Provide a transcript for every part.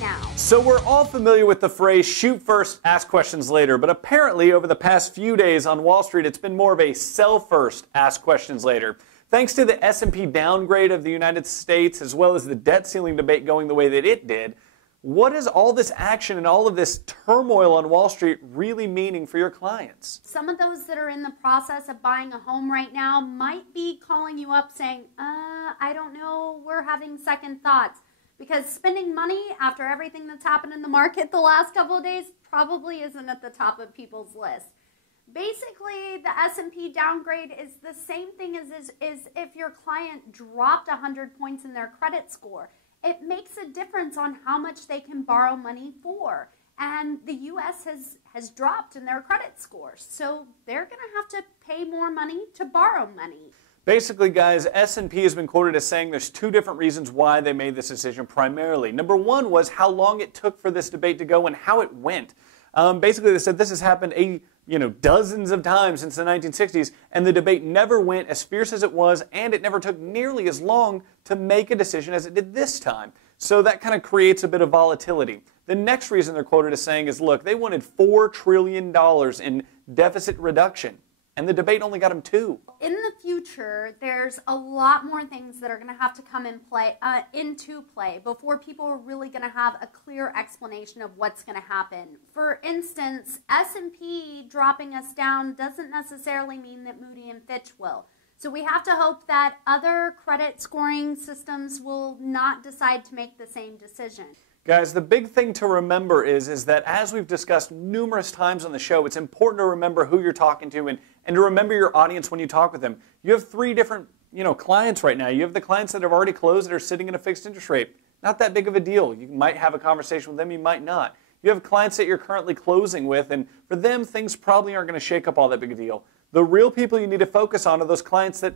now. So we're all familiar with the phrase shoot first, ask questions later, but apparently over the past few days on Wall Street it's been more of a sell first, ask questions later. Thanks to the S&P downgrade of the United States as well as the debt ceiling debate going the way that it did, what is all this action and all of this turmoil on Wall Street really meaning for your clients? Some of those that are in the process of buying a home right now might be calling you up saying, I don't know, we're having second thoughts. Because spending money after everything that's happened in the market the last couple of days probably isn't at the top of people's list. Basically, the S&P downgrade is the same thing as if your client dropped 100 points in their credit score. It makes a difference on how much they can borrow money for. And the U.S. has dropped in their credit scores. So they're going to have to pay more money to borrow money. Basically, guys, S&P has been quoted as saying there's two different reasons why they made this decision primarily. Number one was how long it took for this debate to go and how it went. Basically, they said this has happened dozens of times since the 1960s, and the debate never went as fierce as it was, and it never took nearly as long to make a decision as it did this time. So that kind of creates a bit of volatility. The next reason they're quoted as saying is, look, they wanted $4 trillion in deficit reduction, and the debate only got them $2. In the future, there's a lot more things that are going to have to come into play before people are really going to have a clear explanation of what's going to happen. For instance, S&P dropping us down doesn't necessarily mean that Moody and Fitch will. So we have to hope that other credit scoring systems will not decide to make the same decision. Guys, the big thing to remember is that as we've discussed numerous times on the show, it's important to remember who you're talking to and to remember your audience when you talk with them. You have three different clients right now. You have the clients that have already closed that are sitting in a fixed interest rate. Not that big of a deal. You might have a conversation with them, you might not. You have clients that you're currently closing with, and for them, things probably aren't going to shake up all that big a deal. The real people you need to focus on are those clients that,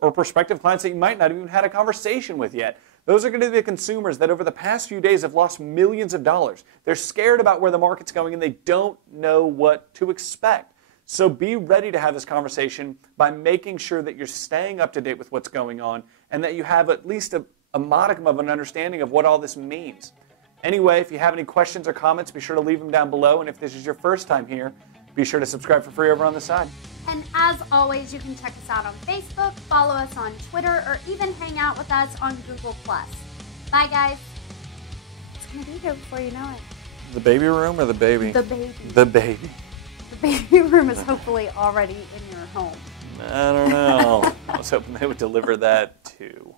or prospective clients that you might not have even had a conversation with yet. Those are going to be the consumers that over the past few days have lost millions of dollars. They're scared about where the market's going and they don't know what to expect. So be ready to have this conversation by making sure that you're staying up to date with what's going on and that you have at least a modicum of an understanding of what all this means. Anyway, if you have any questions or comments, be sure to leave them down below. And if this is your first time here, be sure to subscribe for free over on the side. And as always, you can check us out on Facebook, follow us on Twitter, or even hang out with us on Google+. Bye, guys. It's going to be here before you know it. The baby room or the baby? The baby. The baby. The baby room is hopefully already in your home. I don't know. I was hoping they would deliver that too.